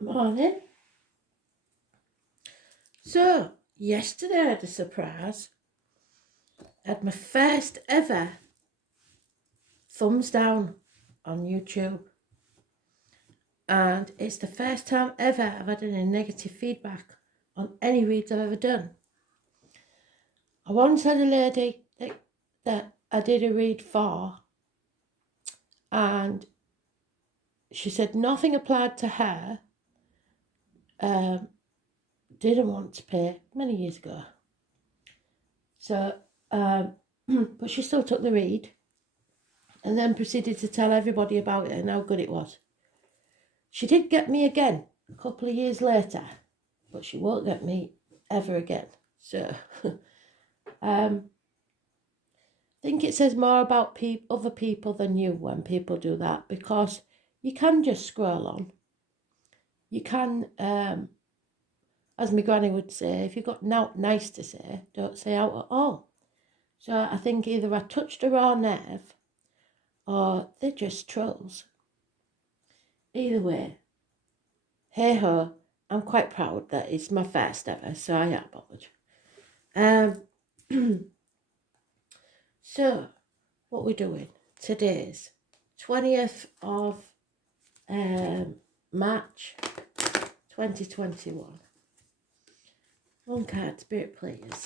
Morning. So, yesterday I had a surprise. I had my first ever thumbs down on YouTube. And it's the first time ever I've had any negative feedback on any reads I've ever done. I once had a lady that I did a read for, and she said nothing applied to her. Didn't want to pay many years ago. So, but she still took the read and then proceeded to tell everybody about it and how good it was. She did get me again a couple of years later, but she won't get me ever again. So, I think it says more about other people than you when people do that, because you can just scroll on. You can, as my granny would say, if you've got nought nice to say, don't say out at all. So I think either I touched a raw nerve or they're just trolls. Either way, hey ho, I'm quite proud that it's my first ever, so I am bothered. So, what we're doing, today's 20th of March 2021. One card, Spirit Please.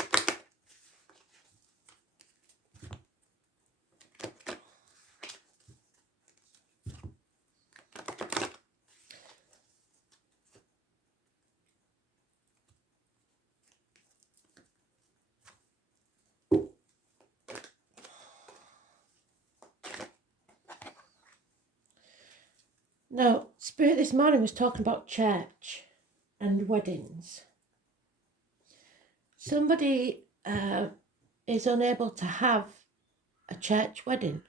Now, Spirit this morning was talking about church and weddings. Somebody is unable to have a church wedding,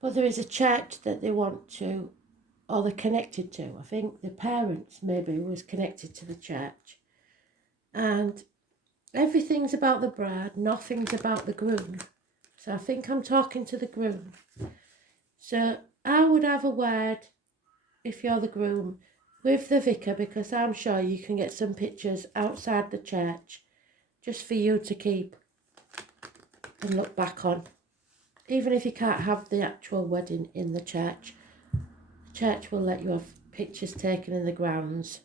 but there is a church that they want to, or they're connected to. I think the parents maybe was connected to the church, and everything's about the bride, nothing's about the groom. So I think I'm talking to the groom. So I would have a word, if you're the groom, with the vicar, because I'm sure you can get some pictures outside the church just for you to keep and look back on. Even if you can't have the actual wedding in the church will let you have pictures taken in the grounds.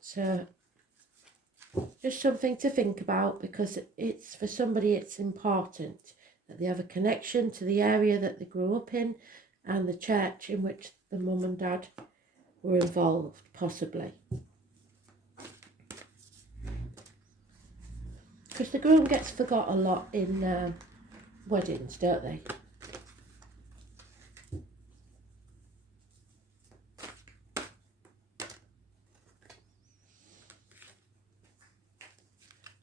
So just something to think about, because it's for somebody, it's important that they have a connection to the area that they grew up in and the church in which the mum and dad were involved, possibly. Because the groom gets forgot a lot in weddings, don't they?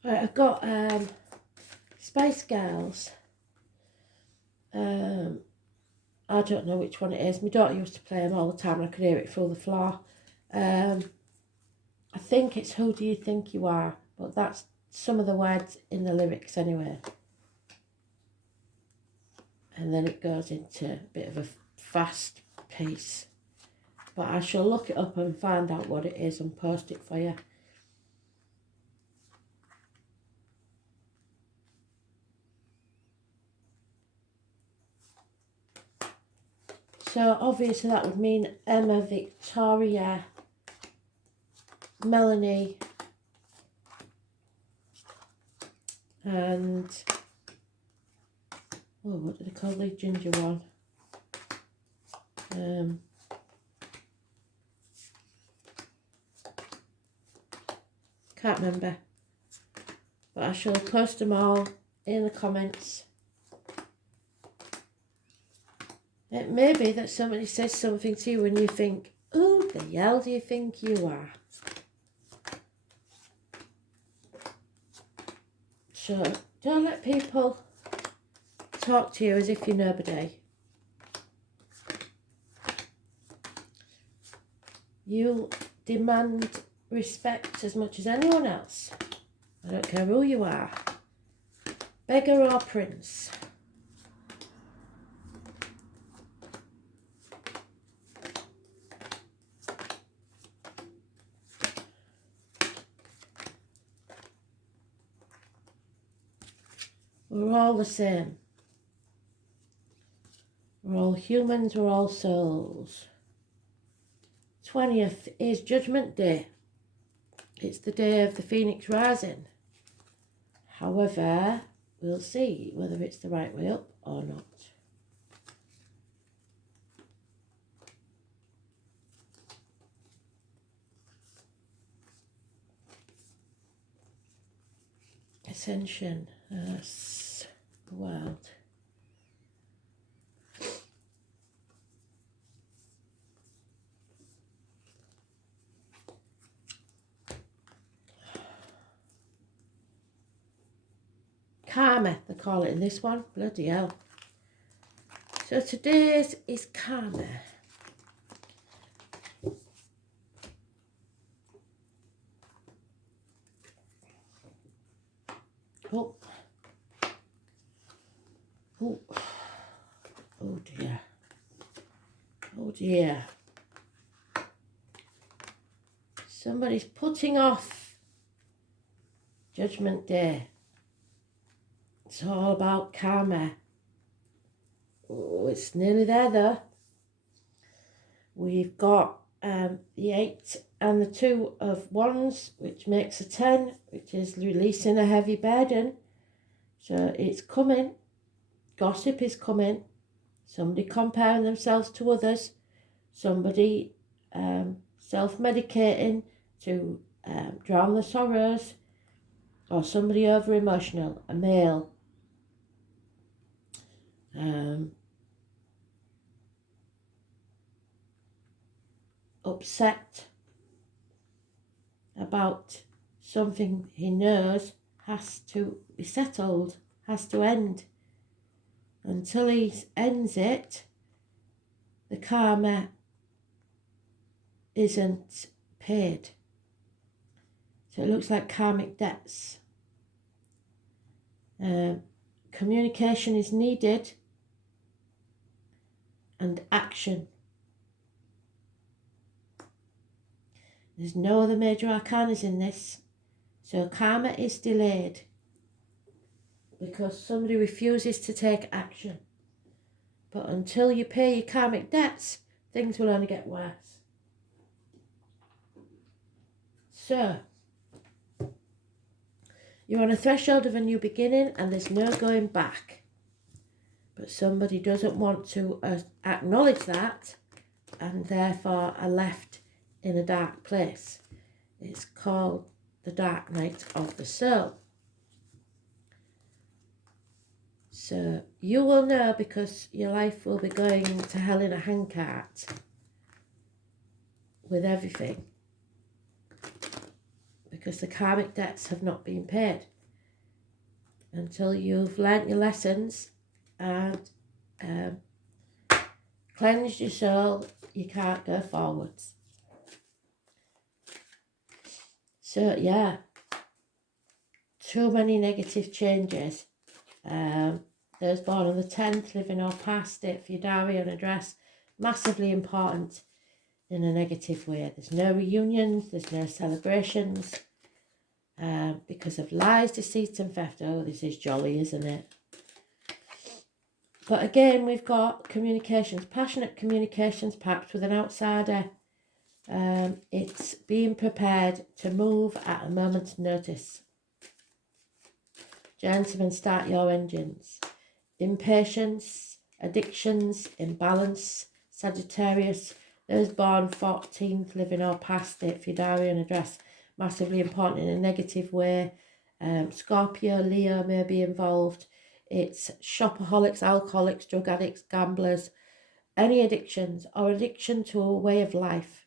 Right, I've got Spice Girls. I don't know which one it is. My daughter used to play them all the time and I could hear it through the floor. I think it's Who Do You Think You Are? But that's some of the words in the lyrics anyway. And then it goes into a bit of a fast piece. But I shall look it up and find out what it is and post it for you. So obviously that would mean Emma, Victoria, Melanie, and what do they call the ginger one? Can't remember. But I shall post them all in the comments. It may be that somebody says something to you and you think, who the hell do you think you are? So don't let people talk to you as if you're nobody. You demand respect as much as anyone else. I don't care who you are. Beggar or prince. We're all the same. We're all humans, we're all souls. 20th is Judgment Day. It's the day of the Phoenix rising. However, we'll see whether it's the right way up or not. Ascension, world. Karma, they call it in this one. Bloody hell. So today's is karma. Oh. Oh. Oh dear. Oh dear. Somebody's putting off Judgment Day. It's all about karma. Oh, it's nearly there though. We've got the 8 and the 2 of Wands, which makes a 10, which is releasing a heavy burden. So it's coming. Gossip is coming. Somebody comparing themselves to others. Somebody self-medicating to drown their sorrows. Or somebody over-emotional, a male. Upset about something he knows has to be settled, has to end. Until he ends it, the karma isn't paid. So it looks like karmic debts. Communication is needed and action. There's no other major arcanas in this. So karma is delayed because somebody refuses to take action. But until you pay your karmic debts, things will only get worse. So, you're on a threshold of a new beginning and there's no going back. But somebody doesn't want to acknowledge that and therefore are left in a dark place. It's called the dark night of the soul. So you will know because your life will be going to hell in a handcart with everything. Because the karmic debts have not been paid. Until you've learnt your lessons and cleansed your soul, you can't go forwards. So yeah, too many negative changes. Those born on the 10th, living or past it for your diary and address, massively important in a negative way. There's no reunions, there's no celebrations, because of lies, deceit and theft. Oh, this is jolly, isn't it? But again, we've got communications, passionate communications, perhaps with an outsider. It's being prepared to move at a moment's notice. Gentlemen, start your engines. Impatience, addictions, imbalance, Sagittarius, those born 14th, living or past it, for your diary and address, massively important in a negative way. Scorpio, Leo may be involved. It's shopaholics, alcoholics, drug addicts, gamblers, any addictions or addiction to a way of life.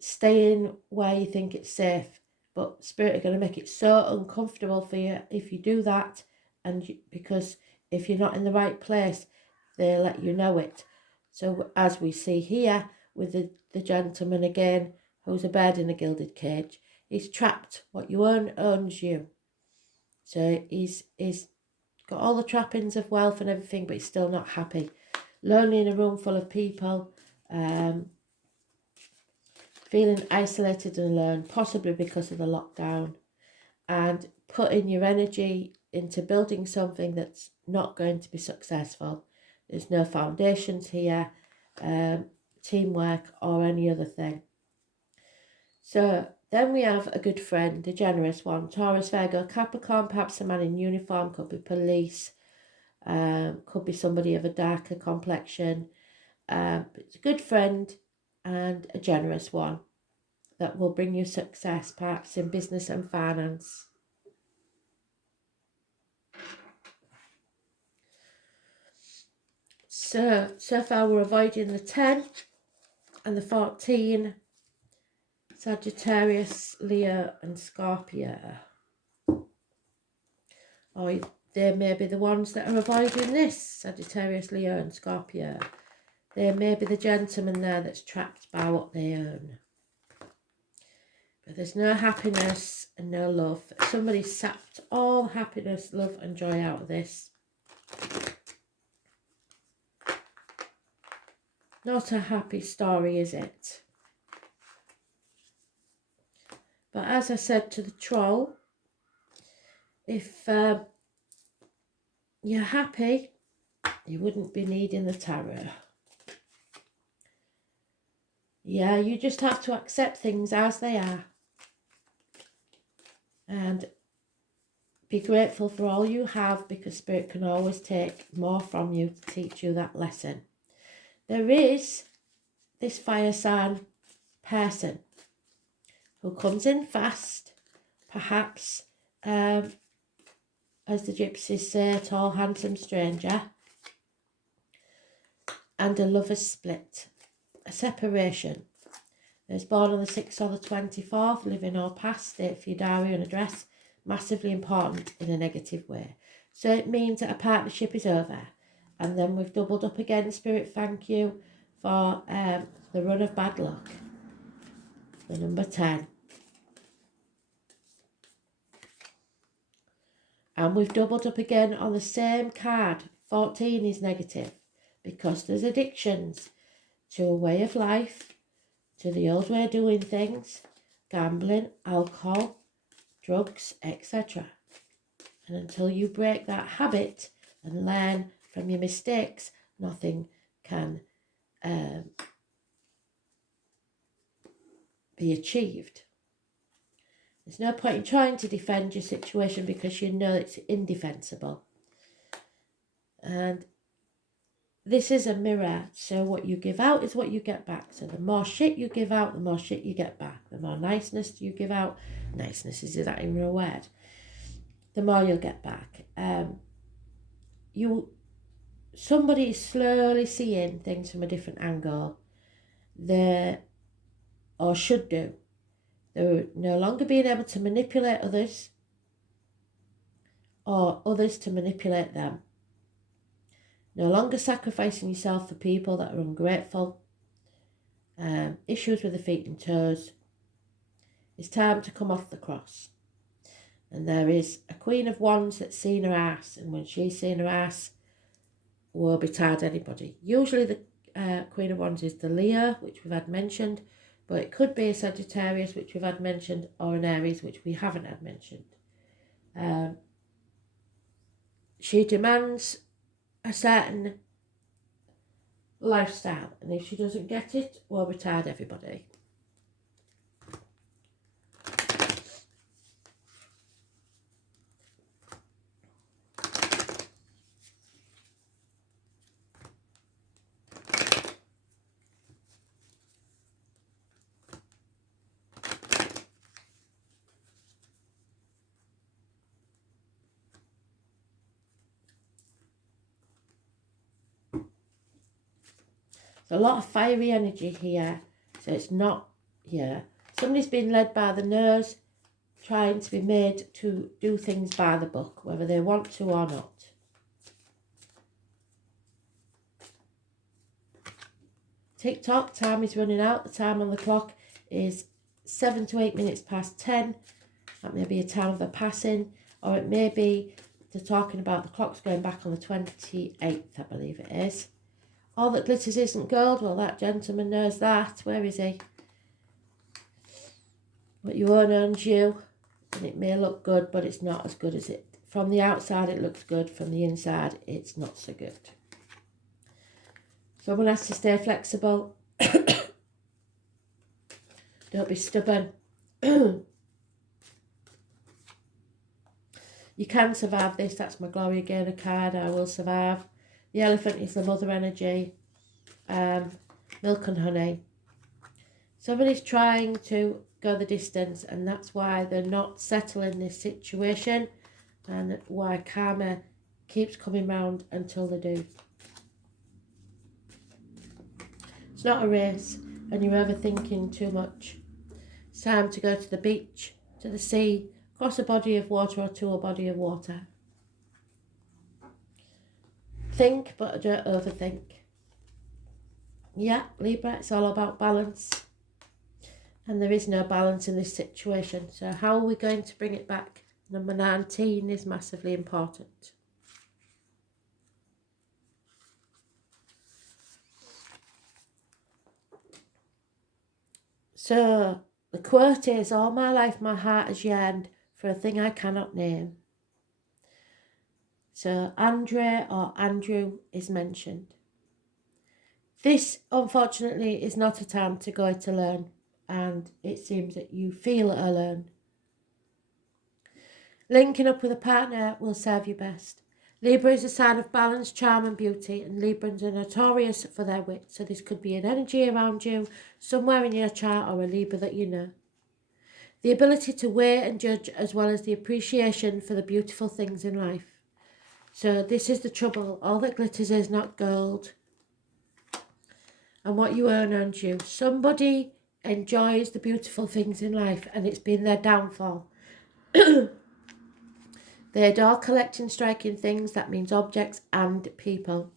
Staying where you think it's safe, but Spirit are going to make it so uncomfortable for you if you do that, and because if you're not in the right place, they let you know it. So as we see here with the gentleman again, who's a bird in a gilded cage, he's trapped. What you own owns you. So he's got all the trappings of wealth and everything, but he's still not happy. Lonely in a room full of people, feeling isolated and alone, possibly because of the lockdown, and putting your energy into building something that's not going to be successful. There's no foundations here, teamwork or any other thing. So then we have a good friend, a generous one, Taurus, Virgo, Capricorn, perhaps a man in uniform, could be police, could be somebody of a darker complexion. It's a good friend and a generous one that will bring you success, perhaps in business and finance. So far we're avoiding the 10 and the 14, Sagittarius, Leo and Scorpio. Or they may be the ones that are avoiding this, Sagittarius, Leo and Scorpio. They may be the gentleman there that's trapped by what they own. But there's no happiness and no love. Somebody sapped all happiness, love and joy out of this. Not a happy story, is it? But as I said to the troll, if you're happy, you wouldn't be needing the tarot. Yeah, you just have to accept things as they are. And be grateful for all you have, because Spirit can always take more from you to teach you that lesson. There is this fire sign person who comes in fast, perhaps, as the gypsies say, a tall, handsome stranger, and a lover's split, a separation. There's born on the 6th or the 24th, living or past, state for your diary and address, massively important in a negative way. So it means that a partnership is over. And then we've doubled up again, Spirit, thank you for the run of bad luck. The number 10. And we've doubled up again on the same card. 14 is negative because there's addictions to a way of life, to the old way of doing things, gambling, alcohol, drugs, etc. And until you break that habit and learn from your mistakes, nothing can be achieved. There's no point in trying to defend your situation because you know it's indefensible. And this is a mirror, so what you give out is what you get back. So the more shit you give out, the more shit you get back. The more niceness you give out, niceness, is that even a word? The more you'll get back. Somebody is slowly seeing things from a different angle. Or should do. They're no longer being able to manipulate others or others to manipulate them. No longer sacrificing yourself for people that are ungrateful. Issues with the feet and toes. It's time to come off the cross. And there is a Queen of Wands that's seen her ass, and when she's seen her ass, woe betide anybody. Usually the Queen of Wands is the Leo, which we've had mentioned, but it could be a Sagittarius, which we've had mentioned, or an Aries, which we haven't had mentioned. She demands a certain lifestyle, and if she doesn't get it, woe betide everybody. A lot of fiery energy here, so it's not here. Somebody's been led by the nose, trying to be made to do things by the book, whether they want to or not. Tick-tock, time is running out. The time on the clock is 7 to 8 minutes past 10. That may be a time of the passing, or it may be they're talking about the clock's going back on the 28th, I believe it is. All that glitters isn't gold. Well, that gentleman knows that. Where is he? What you own owns you. And it may look good, but it's not as good as it. From the outside, it looks good. From the inside, it's not so good. Someone has to stay flexible. Don't be stubborn. You can survive this. That's my Gloria Gaynor card. I will survive. The Elephant is the mother energy. Milk and honey. Somebody's trying to go the distance, and that's why they're not settling this situation, and why karma keeps coming round until they do. It's not a race, and you're overthinking too much. It's time to go to the beach, to the sea, across a body of water or to a body of water. Think, but don't overthink. Yeah, Libra, it's all about balance. And there is no balance in this situation. So how are we going to bring it back? Number 19 is massively important. So the quote is, all my life my heart has yearned for a thing I cannot name. So Andre or Andrew is mentioned. This, unfortunately, is not a time to go it alone, and it seems that you feel alone. Linking up with a partner will serve you best. Libra is a sign of balance, charm and beauty, and Librans are notorious for their wit, so this could be an energy around you, somewhere in your chart, or a Libra that you know. The ability to weigh and judge, as well as the appreciation for the beautiful things in life. So this is the trouble. All that glitters is not gold. And what you earns you. Somebody enjoys the beautiful things in life, and it's been their downfall. They adore collecting striking things. That means objects and people.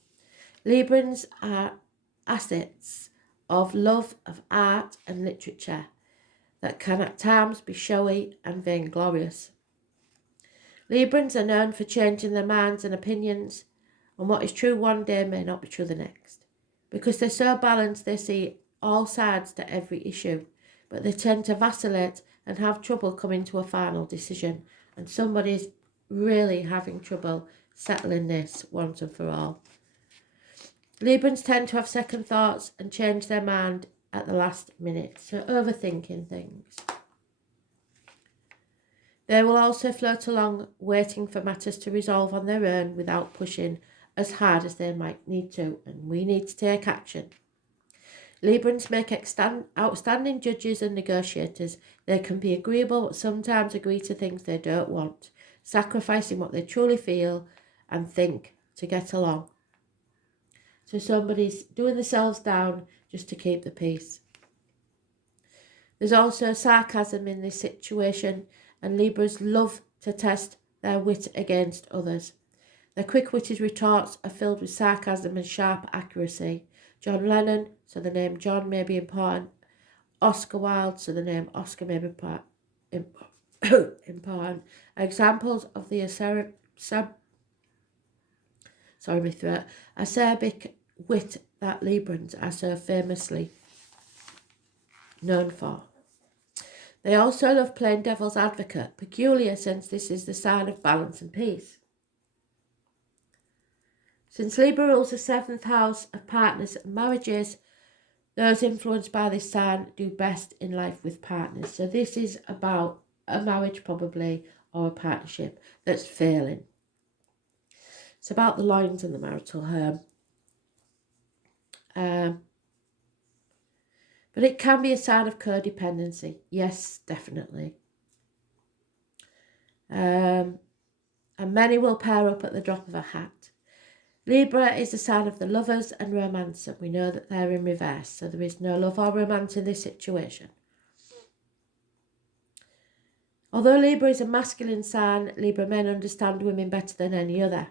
Librans are assets of love of art and literature that can at times be showy and vainglorious. Librans are known for changing their minds and opinions, and what is true one day may not be true the next. Because they're so balanced, they see all sides to every issue, but they tend to vacillate and have trouble coming to a final decision, and somebody's really having trouble settling this once and for all. Librans tend to have second thoughts and change their mind at the last minute, so overthinking things. They will also float along waiting for matters to resolve on their own without pushing as hard as they might need to, and we need to take action. Librans make outstanding judges and negotiators. They can be agreeable, but sometimes agree to things they don't want, sacrificing what they truly feel and think to get along. So somebody's doing themselves down just to keep the peace. There's also sarcasm in this situation, and Libras love to test their wit against others. Their quick-witted retorts are filled with sarcasm and sharp accuracy. John Lennon, so the name John may be important. Oscar Wilde, so the name Oscar may be important. Examples of the acerbic wit that Librans are so famously known for. They also love playing devil's advocate, peculiar since this is the sign of balance and peace. Since Libra rules the 7th house of partners and marriages, those influenced by this sign do best in life with partners. So this is about a marriage probably, or a partnership that's failing. It's about the lines in the marital home. But it can be a sign of codependency. Yes, definitely. And many will pair up at the drop of a hat. Libra is a sign of the lovers and romance, and we know that they're in reverse, so there is no love or romance in this situation. Although Libra is a masculine sign, Libra men understand women better than any other.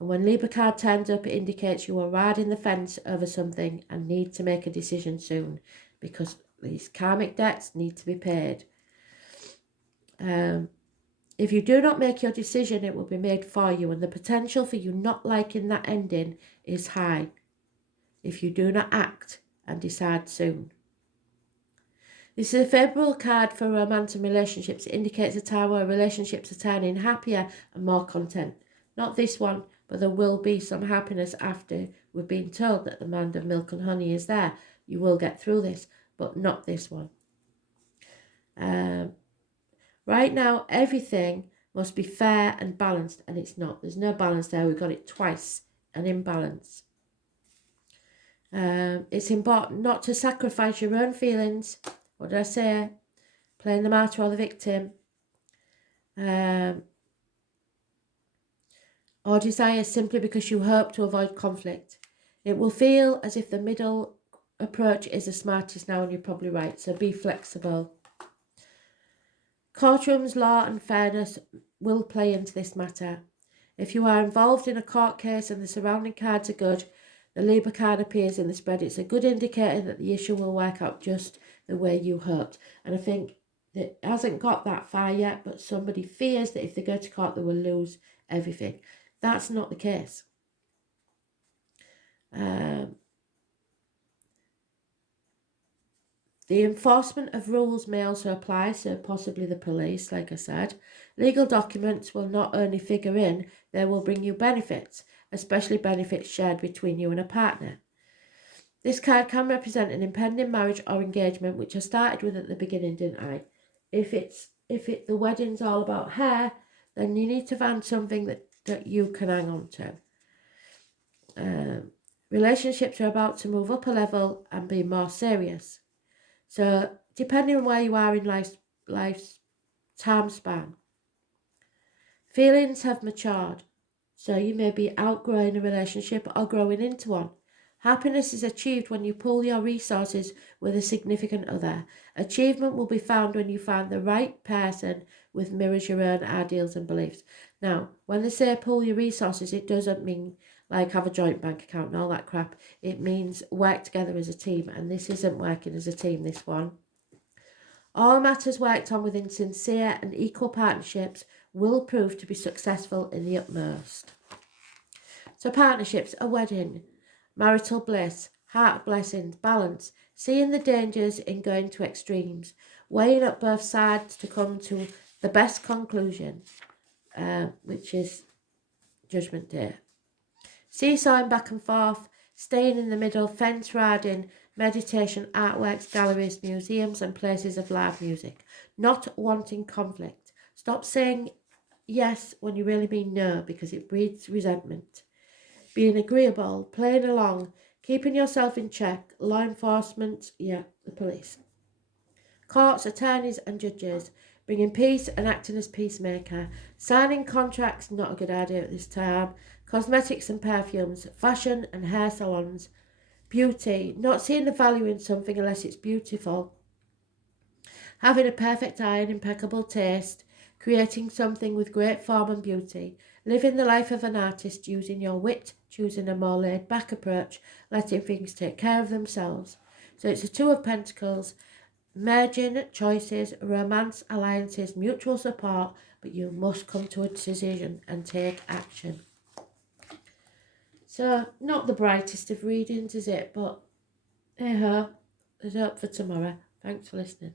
And when Libra card turns up, it indicates you are riding the fence over something and need to make a decision soon, because these karmic debts need to be paid. If you do not make your decision, it will be made for you, and the potential for you not liking that ending is high if you do not act and decide soon. This is a favourable card for romance and relationships. It indicates a time where relationships are turning happier and more content. Not this one, but there will be some happiness after we've been told that the man of milk and honey is there. You will get through this, but not this one. Right now, everything must be fair and balanced, and it's not. There's no balance there. We've got it twice, an imbalance. It's important not to sacrifice your own feelings. What did I say? Playing the martyr or the victim. Or desire simply because you hope to avoid conflict. It will feel as if the middle approach is the smartest now, and you're probably right, so be flexible. Courtrooms, law and fairness will play into this matter. If you are involved in a court case and the surrounding cards are good, the Libra card appears in the spread. It's a good indicator that the issue will work out just the way you hoped. And I think that it hasn't got that far yet, but somebody fears that if they go to court, they will lose everything. That's not the case. The enforcement of rules may also apply, so possibly the police, like I said. Legal documents will not only figure in, they will bring you benefits, especially benefits shared between you and a partner. This card can represent an impending marriage or engagement, which I started with at the beginning, didn't I? If the wedding's all about hair, then you need to find something that you can hang on to. Relationships are about to move up a level and be more serious. So, depending on where you are in life's time span, feelings have matured. So, you may be outgrowing a relationship or growing into one. Happiness is achieved when you pool your resources with a significant other. Achievement will be found when you find the right person with mirrors your own ideals and beliefs. Now, when they say pool your resources, it doesn't mean like have a joint bank account and all that crap. It means work together as a team, and this isn't working as a team, this one. All matters worked on within sincere and equal partnerships will prove to be successful in the utmost. So partnerships, a wedding, marital bliss, heart blessings, balance, seeing the dangers in going to extremes, weighing up both sides to come to the best conclusion, which is Judgment Day. Seesawing back and forth, staying in the middle, fence riding, meditation, artworks, galleries, museums and places of live music. Not wanting conflict. Stop saying yes when you really mean no, because it breeds resentment. Being agreeable, playing along, keeping yourself in check, law enforcement, the police. Courts, attorneys and judges, bringing peace and acting as peacemaker. Signing contracts, not a good idea at this time. Cosmetics and perfumes, fashion and hair salons. Beauty, not seeing the value in something unless it's beautiful. Having a perfect eye and impeccable taste. Creating something with great form and beauty. Living the life of an artist, using your wit, choosing a more laid-back approach, letting things take care of themselves. So it's a Two of Pentacles. Merging, choices, romance, alliances, mutual support, but you must come to a decision and take action. So, not the brightest of readings, is it? But, hey ho, there's hope for tomorrow. Thanks for listening.